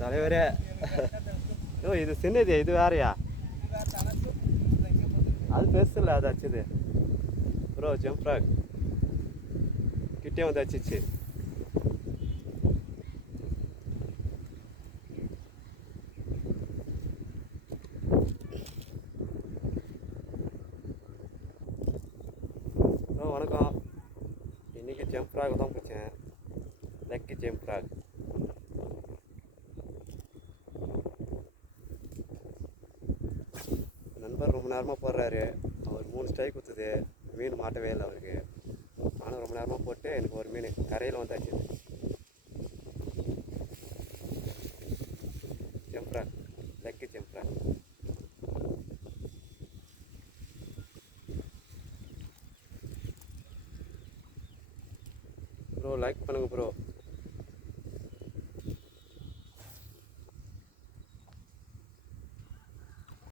தலைவரே. ஓ இது சின்னது இது வேறையா? அது பெருசு இல்லை அது அச்சுது ப்ரோ ஜம்ப்ராக் கிட்டே வந்து அச்சிச்சு ஜம்ப் ஃப்ராக் தான் பிடிச்சேன் லக்கி ஜம்ப் ஃப்ராக் நண்பர் ரொம்ப நேரமாக போடுறாரு அவர் மூணு ஸ்ட்ரைக் குத்துது. மீன் மாட்டவே இல்லை அவருக்கு. நானும் ரொம்ப நேரமாக போட்டு எனக்கு ஒரு மீன் கரையில் வந்தாச்சு. ஜம்ப்ரா ஃப்ராக் ப்ரோ லைக் பண்ணுங்க ப்ரோ